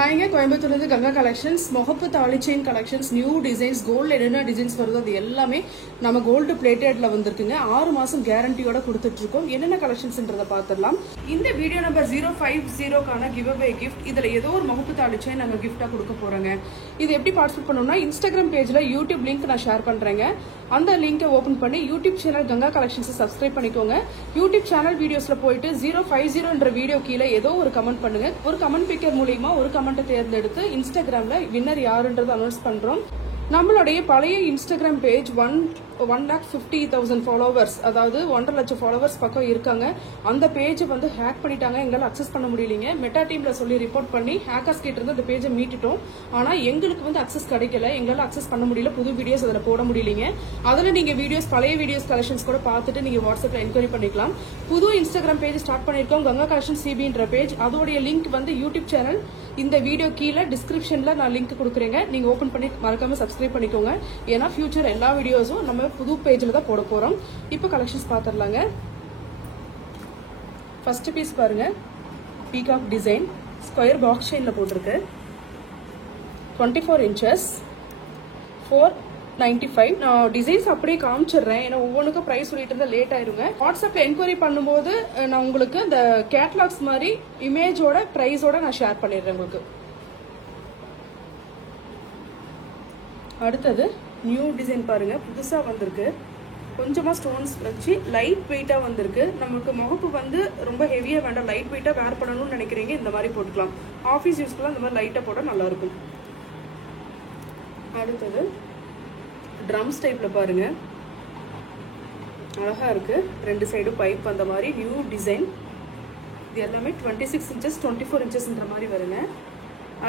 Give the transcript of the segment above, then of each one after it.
ஹாய்ங்க, கோயம்புத்தூர்லேருந்து கங்கா கலெக்ஷன்ஸ். முகப்பு தாலி chain collections, new designs, gold என்னென்ன டிசைன்ஸ் வருதோ அது எல்லாமே நம்ம கோல்டு பிளேட்டட்ல வந்திருக்குங்க. 6 மாசம் கேரண்டியோட கொடுத்துட்டு இருக்கோம். என்னென்ன கலெக்ஷன்ஸ்ன்றதை பார்த்துடலாம். இந்த வீடியோ நம்பர் 050க்கான கிவ் அவே கிஃப்ட். இதுல ஏதோ ஒரு முகப்பு தாலி செயின் நாங்கள் கிஃப்டா கொடுக்க போறோங்க. இது எப்படி பார்ட்டிசிபேட் பண்ணணும்னா, இன்ஸ்டாகிராம் பேஜ்ல யூடியூப் லிங்க் நான் ஷேர் பண்றேங்க. அந்த லிங்கை ஓபன் பண்ணி YouTube channel Ganga collections subscribe பண்ணிக்கோங்க. யூடியூப் சேனல் வீடியோஸ்ல போயிட்டு 050 வீடியோ கீழே ஏதோ ஒரு கமெண்ட் பண்ணுங்க. ஒரு கமெண்ட் பிக்கர் மூலியமா ஒரு கமெண்ட்டை தேர்ந்தெடுத்து இன்ஸ்டாகிராம்ல வின்னர் யாருன்றது அனௌன்ஸ் பண்றோம். நம்மளுடைய பழைய இன்ஸ்டாகிராம் பேஜ் 1,50,000 ஃபாலோவர்ஸ், அதாவது 1.5 லட்சம் ஃபாலோவர்ஸ் பக்கம் இருக்காங்க. அந்த பேஜை வந்து ஹேக் பண்ணிட்டாங்க. எங்களால் அக்சஸ் பண்ண முடியலைங்க. மெட்டா டீம்ல சொல்லி ரிப்போர்ட் பண்ணி ஹேக்கர்ஸ் கிட்ட இருந்து அந்த பேஜை மீட்டுட்டோம். ஆனா எங்களுக்கு வந்து அக்சஸ் கிடைக்கல. எங்களால் அக்சஸ் பண்ண முடியல. புது வீடியோஸ் அதில் போட முடியலைங்க. அதில் நீங்க வீடியோஸ், பழைய வீடியோஸ் கலெக்ஷன்ஸ் கூட பார்த்துட்டு நீங்க வாட்ஸ்அப்ல என்கொயரி பண்ணிக்கலாம். புது இன்ஸ்டாகிராம் பேஜ் ஸ்டார்ட் பண்ணிருக்கோம், கங்கா கலெக்ஷன் சிபின்ற பேஜ். அதோடைய லிங்க் வந்து யூடியூப் சேனல் இந்த வீடியோ கீழே டிஸ்கிரிப்ஷன்ல நான் லிங்க் கொடுக்குறேங்க. நீங்க ஓபன் பண்ணி மறக்காம சப்ஸ்கிரைப் பண்ணிக்கோங்க. ஏன்னா ஃபியூச்சர் எல்லா வீடியோஸும் நம்ம புது பேஜ்ல தான் போட போறோம். இப்போ கலெக்ஷன்ஸ் பார்த்துடலாங்க. ஃபர்ஸ்ட் பீஸ் பாருங்க, பீகாக் டிசைன், ஸ்கொயர் பாக்ஸ் செயின்ல போட்டிருக்கு. 24 inches, 495. நான் டிசைன்ஸ் அப்படியே காமிச்சிடுறேன். ஏன்னா ஒவ்வொன்றுக்கும் பிரைஸ் சொல்லிட்டு இருந்தா லேட் ஆயிருங்க. வாட்ஸ்அப்ல என்கொயரி பண்ணும்போது நான் உங்களுக்கு இந்த கேட்லாக்ஸ் மாதிரி இமேஜோட பிரைஸோட நான் ஷேர் பண்ணிடுறேன் உங்களுக்கு. அடுத்தது நியூ டிசைன் பாருங்க, புதுசா வந்திருக்கு. கொஞ்சமா ஸ்டோன்ஸ் வச்சு லைட் வெயிட்டா வந்திருக்கு. நமக்கு முகப்பு வந்து ரொம்ப ஹெவியா வேண்டாம், லைட் வெயிட்டா வேர் பண்ணணும்னு நினைக்கிறீங்க, இந்த மாதிரி போட்டுக்கலாம். ஆஃபீஸ் யூஸ்க்குலாம் இந்த மாதிரி லைட்டா போட நல்லா இருக்கும். அடுத்தது ட்ரம்ஸ் டைப்ல பாருங்க, அழகா இருக்கு. ரெண்டு சைடும் பைப் அந்த மாதிரி நியூ டிசைன். இது எல்லாமே 26 inches 24 inchesன்ற மாதிரி வருங்க.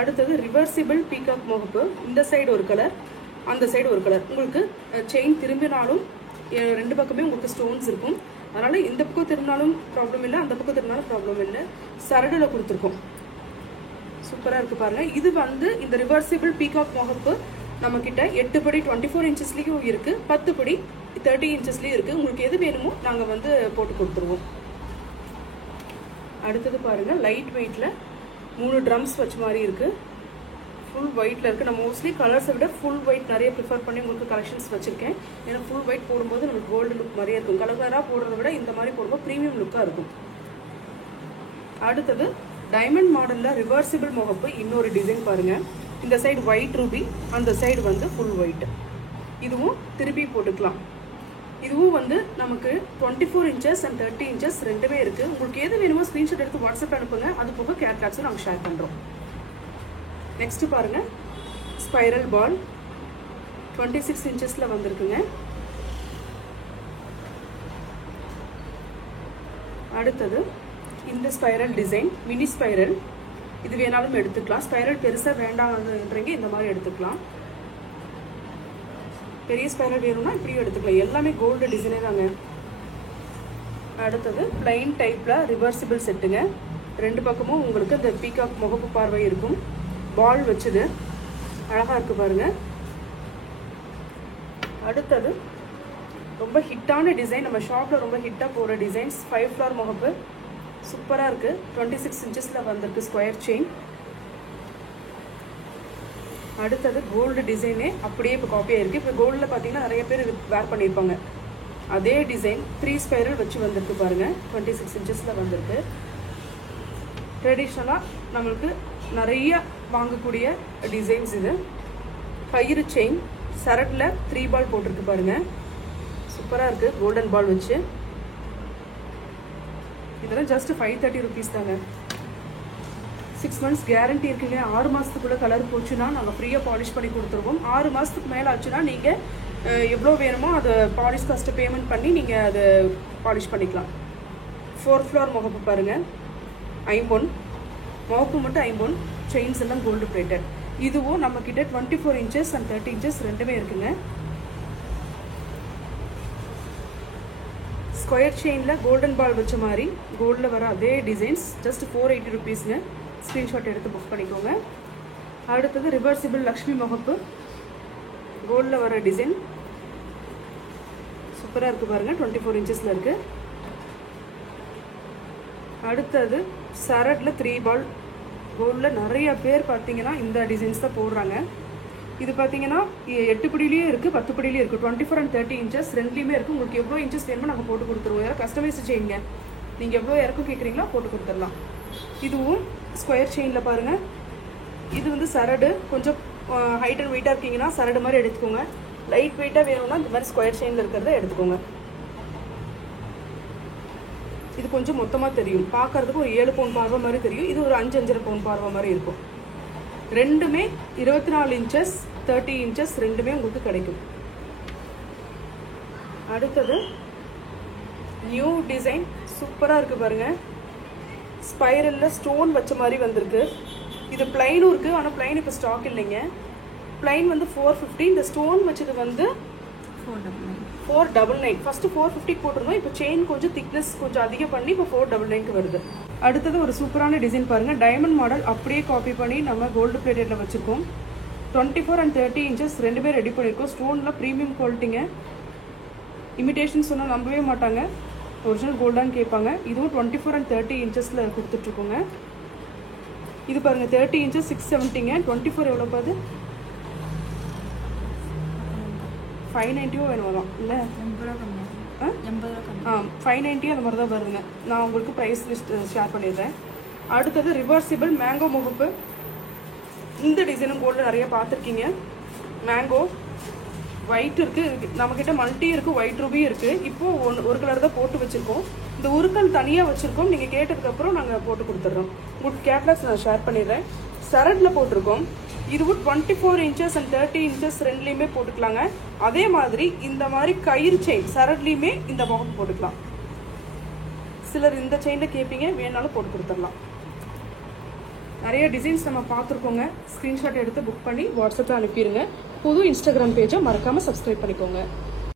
அடுத்தது ரிவர்சிபிள் பீகாக் முகப்பு. இந்த சைடு ஒரு கலர், அந்த சைடு ஒரு கலர். உங்களுக்கு செயின் திரும்பினாலும் ரெண்டு பக்கமே உங்களுக்கு ஸ்டோன்ஸ் இருக்கும். அதனால இந்த பக்கம் திரும்பினாலும் ப்ராப்ளம் இல்லை, அந்த பக்கம் திரும்பினாலும் ப்ராப்ளம் இல்லை. சரடுல கொடுத்துருக்கோம். சூப்பரா இருக்கு பாருங்க. இது வந்து இந்த ரிவர்சிபிள் பீகாக் முகப்பு நம்ம கிட்ட 8 படி 24 inchesலயும் இருக்கு, 10 படி 30 inchesலயும் இருக்கு. உங்களுக்கு எது வேணுமோ நாங்க வந்து போட்டு கொடுத்துருவோம். அடுத்தது பாருங்க, லைட் வெயிட்ல 3 ட்ரம்ஸ் வச்ச மாதிரி இருக்கு. ஃபுல் ஒயிட்ல இருக்கு. நான் மோஸ்ட்லி கலர்ஸை விட ஃபுல் ஒயிட் நிறைய ப்ரிஃபர் பண்ணி உங்களுக்கு கலெக்ஷன்ஸ் வச்சிருக்கேன். ஏன்னா ஃபுல் ஒயிட் போடும்போது நமக்கு கோல்டு லுக் மாதிரியே இருக்கும். கலராக போடுறத விட இந்த மாதிரி போடும்போது ப்ரீமியம் லுக்காக இருக்கும். அடுத்தது டைமண்ட் மாடல்ல ரிவர்சிபிள் முகப்பு. இன்னொரு டிசைன் பாருங்க. இந்த சைடு ஒயிட் ரூபி, அந்த சைடு வந்து ஃபுல் ஒயிட். இதுவும் திருப்பி போட்டுக்கலாம். இதுவும் வந்து நமக்கு 24 inches and 30 inches ரெண்டுமே இருக்கு. உங்களுக்கு எது வேணுமோ ஸ்கிரீன்ஷாட் எடுத்து வாட்ஸ்அப் அனுப்புங்க. அது போக கேட்லாக்ஸும் நாங்கள் ஷேர் பண்றோம். நெக்ஸ்ட் பாருங்க, ஸ்பைரல் பால் 26 inchesல வந்திருக்குங்க. அடுத்தது இந்த ஸ்பைரல் டிசைன், மினி ஸ்பைரல். இது வேணாலும் எடுத்துக்கலாம். ஸ்பைரல் பெருசா வேண்டாம்ன்றீங்க, இந்த மாதிரி எடுத்துக்கலாம். பெரிய ஸ்பைரல் வேணும்னா இப்படியும் எடுத்துக்கலாம். எல்லாமே கோல்டு டிசைனே தாங்க. அடுத்தது பிளைன் டைப்ல ரிவர்சிபிள் செட்டுங்க. ரெண்டு பக்கமும் உங்களுக்கு இந்த பீகாக் முகப்பு பார்வை இருக்கும். பால் வச்சது அழகா இருக்கு பாருங்க. அடுத்தது ரொம்ப ஹிட்டான டிசைன், நம்ம ஷாப்ல ரொம்ப ஹிட்டா போற டிசைன்ஸ். 5 flower முகப்பு சூப்பரா இருக்கு. 26 inchesல வந்திருக்கு ஸ்கொயர் செயின். அடுத்தது கோல்டு டிசைனே அப்படியே இப்போ காப்பியா இருக்கு. இப்போ கோல்டுல பாத்தீங்கன்னா நிறைய பேர் வேர் பண்ணிருப்பாங்க. அதே டிசைன் 3 ஸ்பைரல் வச்சு வந்திருக்கு பாருங்க. 26 inchesல வந்திருக்கு. ட்ரெடிஷ்னலா நம்மளுக்கு நிறைய வாங்கக்கூடிய டிசைன்ஸ் இது. கயிறு செயின், சரட்ல 3 பால் போட்டிருக்கு பாருங்க. சூப்பரா இருக்கு, கோல்டன் பால் வச்சு. இதெல்லாம் ஜஸ்ட் 530 rupees தாங்க. 6 months கேரண்டி இருக்குங்க. 6 மாசத்துக்குள்ள கலர் போச்சுன்னா நாங்கள் ஃப்ரீயா பாலிஷ் பண்ணி கொடுத்துருவோம். 6 மாசத்துக்கு மேல ஆச்சுன்னா நீங்க எவ்வளோ வேணுமோ அதை பாலிஷ் காஸ்ட் பேமெண்ட் பண்ணி நீங்க அதை பாலிஷ் பண்ணிக்கலாம். 4 flower முகப்பு பாருங்க, ஐம்பொன் முகப்பு மட்டும் ஐம்பொன். செயின்ஸ் எல்லாம் கோல்டு பிளேட்டட். இதுவும் நம்ம கிட்ட 24 inches and 30 inches ரெண்டுமே இருக்குங்க. ஸ்கொயர் செயின்ல கோல்டன் பால் வச்ச மாதிரி கோல்ட்ல வர அதே டிசைன்ஸ். ஜஸ்ட் 480 rupeesங்க. ஸ்கிரீன்ஷாட் எடுத்து புக் பண்ணிக்கோங்க. அடுத்தது ரிவர்சிபிள் லக்ஷ்மி முகப்பு, கோல்ட்ல வர டிசைன் சூப்பரா இருக்கு பாருங்க. 24 inchesல இருக்கு. அடுத்தது சரட்ல 3 பால் கோல்டில் நிறைய பேர் பார்த்தீங்கன்னா இந்த டிசைன்ஸ் தான் போடுறாங்க. இது பார்த்தீங்கன்னா 8 படியிலையும் இருக்குது, 10 படியிலையும் இருக்குது. 24 and 30 inches ரெண்டுலேயுமே இருக்குது. உங்களுக்கு எவ்வளோ இன்ச்சஸ் வேணுமோ நாங்கள் போட்டு கொடுத்துருவோம். யாரும் கஸ்டமைஸ் செய்யுங்க, நீங்கள் எவ்வளோ இறக்கும் கேட்குறீங்களோ போட்டு கொடுத்துடலாம். இதுவும் ஸ்கொயர் செயினில் பாருங்கள். இது வந்து சரடு, கொஞ்சம் ஹைட் அண்ட் வெயிட்டாக இருக்கீங்கன்னா சரடு மாதிரி எடுத்துக்கோங்க. லைட் வெயிட்டாக வேணும்னா இந்த மாதிரி ஸ்கொயர் செயினில் இருக்கிறத எடுத்துக்கோங்க. இது கொஞ்சம் மொத்தமாக தெரியும், பார்க்கறதுக்கு ஒரு 7 பவுன் பார்வை மாதிரி தெரியும். இது ஒரு 5-5.5 பவுன் பார்வை மாதிரி இருக்கும். ரெண்டுமே 24 inches 30 inches ரெண்டுமே உங்களுக்கு கிடைக்கும். அடுத்தது நியூ டிசைன் சூப்பராக இருக்குது பாருங்கள். ஸ்பைரலில் ஸ்டோன் வச்ச மாதிரி வந்திருக்கு. இது பிளைனும் இருக்குது, ஆனால் பிளைன் இப்போ ஸ்டாக் இல்லைங்க. பிளைன் வந்து 450. இந்த ஸ்டோன் வச்சது வந்து 499. ஃபர்ஸ்ட் 450 போட்டிருந்தோம். இப்போ செயின் கொஞ்சம் திக்னஸ் கொஞ்சம் அதிகம் பண்ணி இப்போ 499 வருது. அடுத்தது ஒரு சூப்பரான டிசைன் பாருங்க. டைமண்ட் மாடல் அப்படியே காப்பி பண்ணி நம்ம கோல்டு பிளேட்டட்ல வச்சிருக்கோம். 24 and 30 inches ரெண்டுமே ரெடி பண்ணியிருக்கோம். ஸ்டோன்ல ப்ரீமியம் குவாலிட்டிங்க. இமிடேஷன் சொன்னால் நம்பவே மாட்டாங்க, ஒரிஜினல் கோல்டான்னு கேட்பாங்க. இதுவும் 24 and 30 inchesல கொடுத்துட்ருக்கோங்க. இது பாருங்க 30 inches 670ங்க. 24 எவ்வளோ பாது? 590 வேணும் இல்லை? 590 அந்த மாதிரி தான் வருதுங்க. நான் உங்களுக்கு ப்ரைஸ் லிஸ்ட் ஷேர் பண்ணிடுறேன். அடுத்தது ரிவர்சிபிள் மேங்கோ முகப்பு. இந்த டிசைனும் கோல்டு நிறைய பார்த்துருக்கீங்க. மேங்கோ ஒயிட் இருக்குது, நம்மக்கிட்ட மல்டி இருக்குது, ஒயிட் ரூபி இருக்குது. இப்போது ஒரு கலர் தான் போட்டு வச்சுருக்கோம். இந்த உருக்கள் தனியாக வச்சுருக்கோம். நீங்கள் கேட்டதுக்கப்புறம் நாங்கள் போட்டு கொடுத்துட்றோம். உங்களுக்கு கேட்லாக்ஸ் நான் ஷேர் பண்ணிடுறேன். சரட்டில் போட்டிருக்கோம். இதுவும் 24 inches and 30 inches ரெண்டுலேயுமே போட்டுக்கலாங்க. அதே மாதிரி இந்த மாதிரி கயிறு செயின் சரட்லேயுமே இந்த முகம் போட்டுக்கலாம். சிலர் இந்த செயினில் கேட்பீங்க, வேணாலும் போட்டு கொடுத்துடலாம். நிறைய டிசைன்ஸ் நம்ம பார்த்துருக்கோங்க. ஸ்க்ரீன்ஷாட் எடுத்து புக் பண்ணி வாட்ஸ்அப்பில் அனுப்பிடுங்க. புது இன்ஸ்டாகிராம் பேஜை மறக்காமல் சப்ஸ்கிரைப் பண்ணிக்கோங்க.